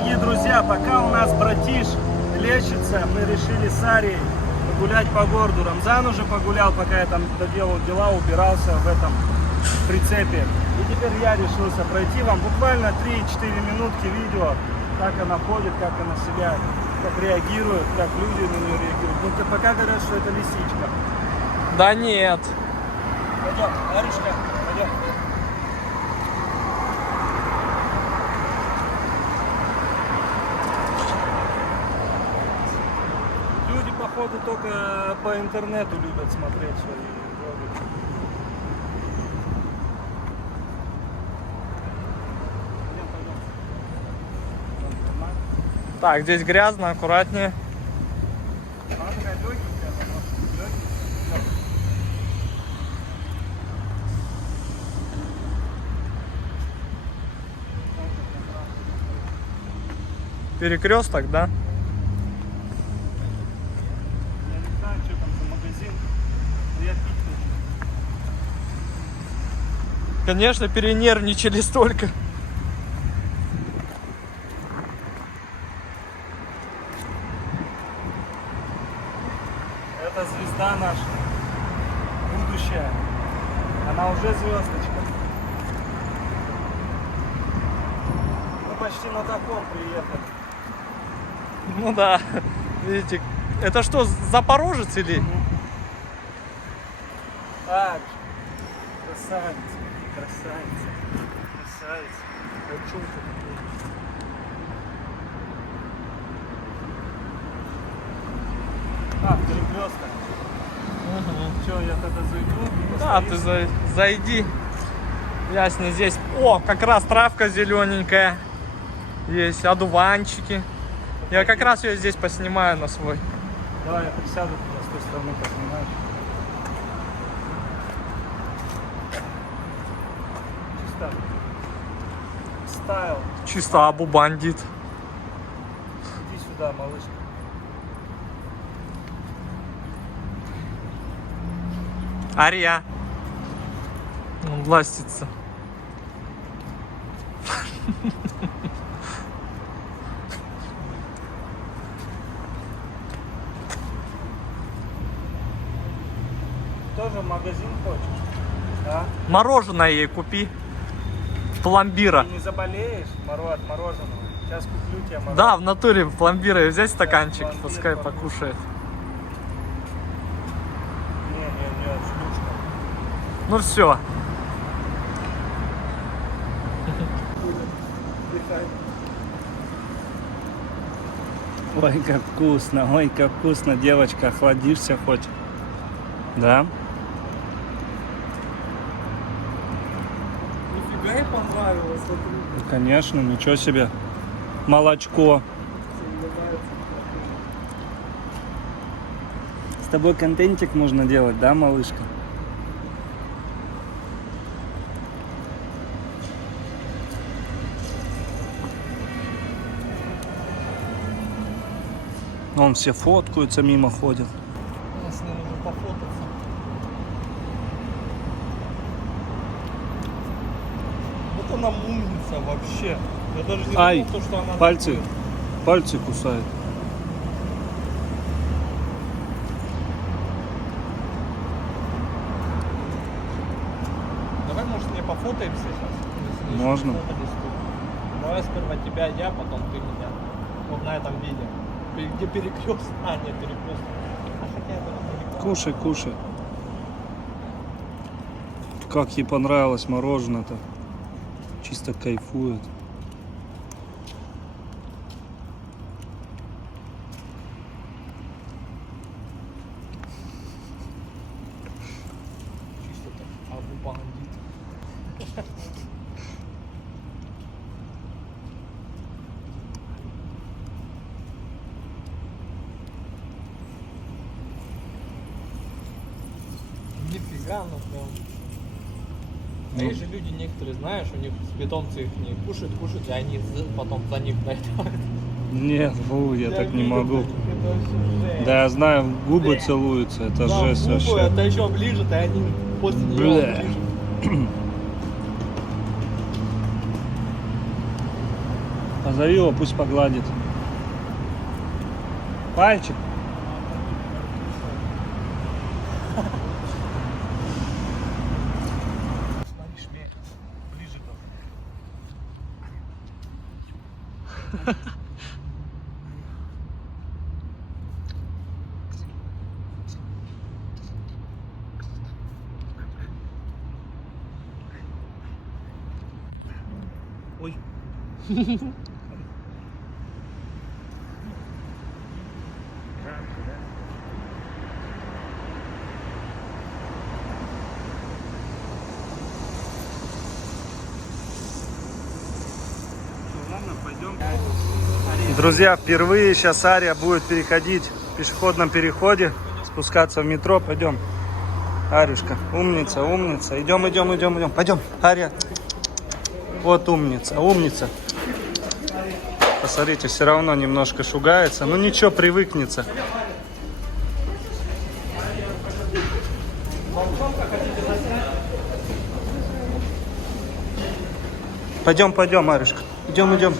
дорогие друзья, пока у нас братиш лечится, мы решили с Арией погулять по городу. Рамзан уже погулял, пока я там доделал дела, убирался в этом прицепе. И теперь я решился пройти вам буквально 3-4 минутки видео, как она ходит, как она себя, как реагирует, как люди на нее реагируют. Ну, пока говорят, что это лисичка. Да нет. Пойдем, Аришка, пойдем. Люди, походу, только по интернету любят смотреть свои влоги. Так, здесь грязно, аккуратнее. Она такая легенькая, легенькая. Перекресток, да? Я не знаю, что там за магазин, но я пить хочу. Конечно, перенервничали столько. Это звезда наша, будущее. Она уже звездочка. Мы почти на таком приехали. Ну да, видите. Это что, Запорожец или? Так, красавица, красавица, красавица. Кольчонка такой. А, перекресток. Че, я тогда зайду? Да, ты зайди. Ясно, здесь. О, как раз травка зелененькая. Есть одуванчики. Я как раз ее здесь поснимаю на свой. Давай я присяду туда, с той стороны поснимаешь. Чисто. Стайл. Чисто абу бандит. Иди сюда, малышка. Ария. Он ластится. Тоже в магазин хочешь? Да? Мороженое ей купи. Пломбира. Ты не заболеешь от мороженого? Сейчас куплю тебе мороженое. Да, в натуре пломбира. И взять стаканчик, пломбир пускай покушай. покушает. Не, шлюшка. Ну все. Ой, как вкусно, девочка, охладишься хоть. Да? Нифига ей понравилось. Ну, конечно, ничего себе. Молочко. С тобой контентик можно делать, да, малышка? Вон все фоткаются, мимо ходят. С ней нужно пофотаться. Вот она умница вообще. Я даже не Ай, думал, что она пальцы, такое. пальцы кусает. Давай, может, не пофотаемся сейчас? Если Можно. сфотались, то давай сперва тебя я, потом ты меня. Вот на этом видео. Где перекрест? А, нет, перекрест. А хотя это не Кушай, кушай. Как ей понравилось мороженое-то. Чисто кайфует. чисто так. Абу бандит. Нифига, ну прям. А есть же люди некоторые, знаешь, у них питомцы их не кушают, и они потом за них доедают. Нет, я так не видел могу. таких, это вообще жесть. Да, я знаю, губы Бля. целуются, это Да, жесть губы, вообще. это еще ближе, и они после нее Бля. ближе. А Позови его, пусть погладит. Пальчик. Ближе только. Ой. Друзья, впервые сейчас Ария будет переходить в пешеходном переходе, спускаться в метро. Пойдем. Арюшка, умница, умница. Идем, идем, идем, идем. Пойдем, Ария. Вот умница, умница. Посмотрите, все равно немножко шугается. Ну ничего, привыкнется. Пойдем, пойдем, Арюшка. Идем, идем.